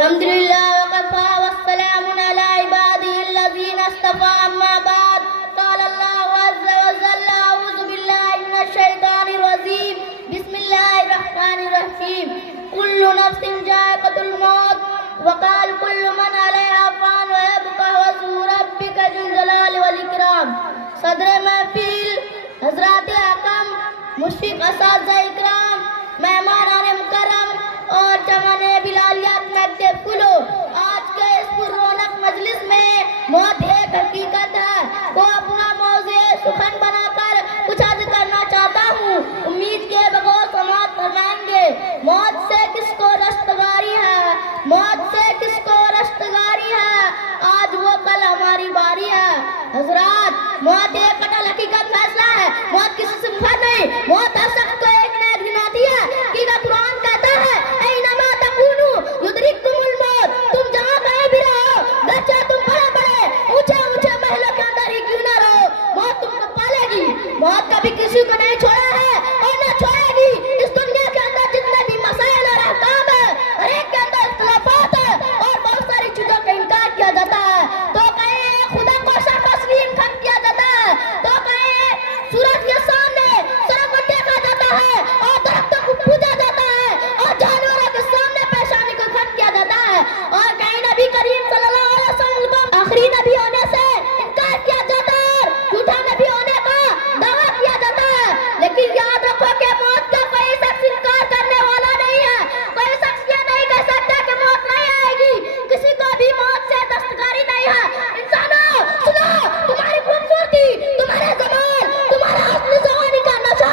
अल्हम्दुलिल्लाह वकफ़ा वस्सलामुन अला इबादिहिल्लज़ीना इस्तफ़ा अम्मा बाद क़ाल अल्लाहु अज़्ज़ा व जल्ला अऊज़ु बिल्लाहि मिनश शैतानिर रजीम बिस्मिल्लाहिर रहमानिर रहीम कुल्लु नफ्सिन ज़ाइक़तुल मौत व क़ाल कुल्लु मन अलैहा फ़ान व यबक़ा वजहु रब्बिका ज़ुल जलाल वल इकराम। सदर महफिल हज़रात आकम मुश्रिक असातिज़ा इकराम मेहमानान मुकर्रम और चमने बिलालियात मकतब फुलो, आज के इस पुररौनक मजलिस में मौत एक हकीकत है को अपना मौज़े सुखन बनाकर कुछ अर्ज करना चाहता हूँ। उम्मीद के बगैर समाअत फरमाएंगे। मौत से किसको रस्तगारी है, मौत से किसको रस्तगारी है, आज वो कल हमारी बारी है। हजरात, मौत एक कटल हकीकत फैसला है, मौत किसी से मुफर नहीं, मौत हर शख्स को एक न एक दिन आती है। कि कुरान कहता है मौत कभी किसी को नहीं छोड़ा है और न छोड़ेगी। इस दुनिया के अंदर जितने भी मसाइल और अहकाम है, हर एक के अंदर इख्तिलाफात है और बहुत सारी चीजों का इनकार किया जाता है। तो कहीं खुदा को शर्फ तस्लीम खत्म किया जाता है, तो कहीं सूरज के सामने सर को टेका जाता है और दरख्तों को पूजा जाता है और जानवरों के सामने पेशानी को खत्म किया जाता है और कहीं नबी करीम सल्लल्लाहु अलैहि वसल्लम को आखिरी नबी होने से इनकार किया जाता है, झूठा नबी होने का दावा किया जाता है। लेकिन याद रखो कि मौत का कोई शख्स इनकार करने वाला नहीं है। कोई शख्स ये नहीं कह सकता कि मौत नहीं आएगी, किसी को भी मौत से दस्तकारी नहीं है। इंसानों सुनो, तुम्हारी खूबसूरती, तुम्हारे जमाल, तुम्हारा हुस्न जवानी का नशा,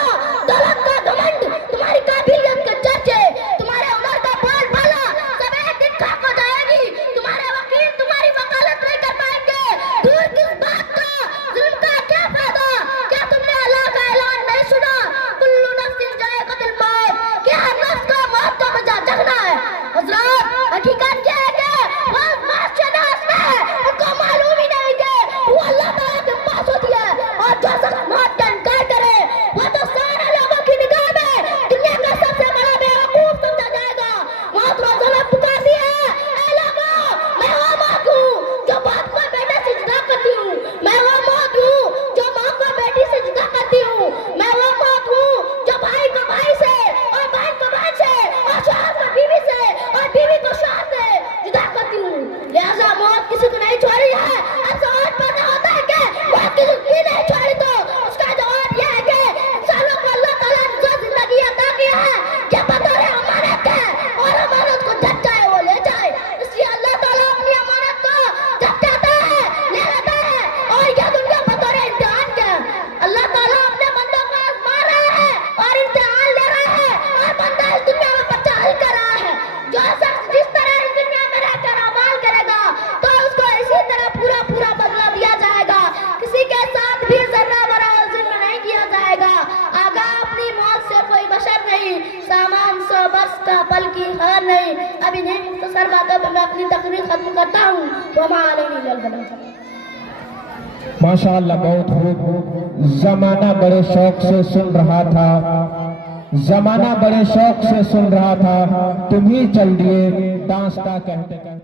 दौलत का घमंड, तुम्हारी काबिलियत के चर्चे, तुम्हारे उम्र का बोल बाला सब एक दिन खाक हो जाएगी। तुम्हारे वकील तुम्हारी वकालत नहीं कर पाएंगे। दूर किस बात का, जुल्म का क्या फायदा? क्या तुमने अल्लाह का ऐलान नहीं सुना? कुल्लु नफ्सिन ज़ाइक़तुल मौत, क्या हर नफ्स को मौत का मजा चखना है। हज़रात, हकीकत क्या है कि वो माशनास में उनको मालूम ही नहीं कि वो अल्लाह ताला के पास होती है और जो शख्स मौत का इनकार करे वो तो सारे लोगों की निगाह में दुनिया का सबसे बड़ा बेवकूफ समझा जाएगा। मौत रोजाना पुकारती है, ऐ लोगों, मैं वो मौत हूँ जो बाप को बेटे से जुदा करती हूँ, मैं वो मौत हूँ जो माँ को बेटी से जुदा करती हूँ, मैं वो मौत हूँ जो भाई को भाई से और बहन को बहन से और शौहर को बीवी से और बीवी को शौहर से जुदा करती हूँ। लिहाजा मौत किसी को नहीं छोड़ी है। अब सवाल पैदा होता है कि मौत किसी को नहीं छोड़ी, तो उसका जवाब यह है कि इंसानों को अल्लाह ताला ने जो जिंदगी अता की है क्या बतौर अमानत है और अमानत को जब चाहे वो ले जाए। इसलिए अल्लाह ताला अपनी अमानत को जब चाहता है ले लेता है और यह दुनिया बतौर इम्तिहान के अल्लाह ताला अपने बंदों को आजमा रहा है और इम्तिहान ले रहा है और बंदा इस दुनिया में बच्चा हल कर रहा है। जो शख्स जिस तरह इस दुनिया में रहकर अमाल करेगा तो उसको इसी तरह पूरा पूरा बदला दिया जाएगा। किसी के साथ भी जर्रा बराबर जुल्म नहीं किया जाएगा। आगा अपनी मौत से कोई बशर नहीं, सामान सो बस का पल की खबर नहीं। अभी नहीं मुख्तसर बातों पर मैं अपनी तकरीर खत्म करता हूँ। माशाअल्लाह, बहुत खूब। जमाना बड़े शौक से सुन रहा था, जमाना बड़े शौक से सुन रहा था, तुम ही चल दिए दास्तां कहते कहते।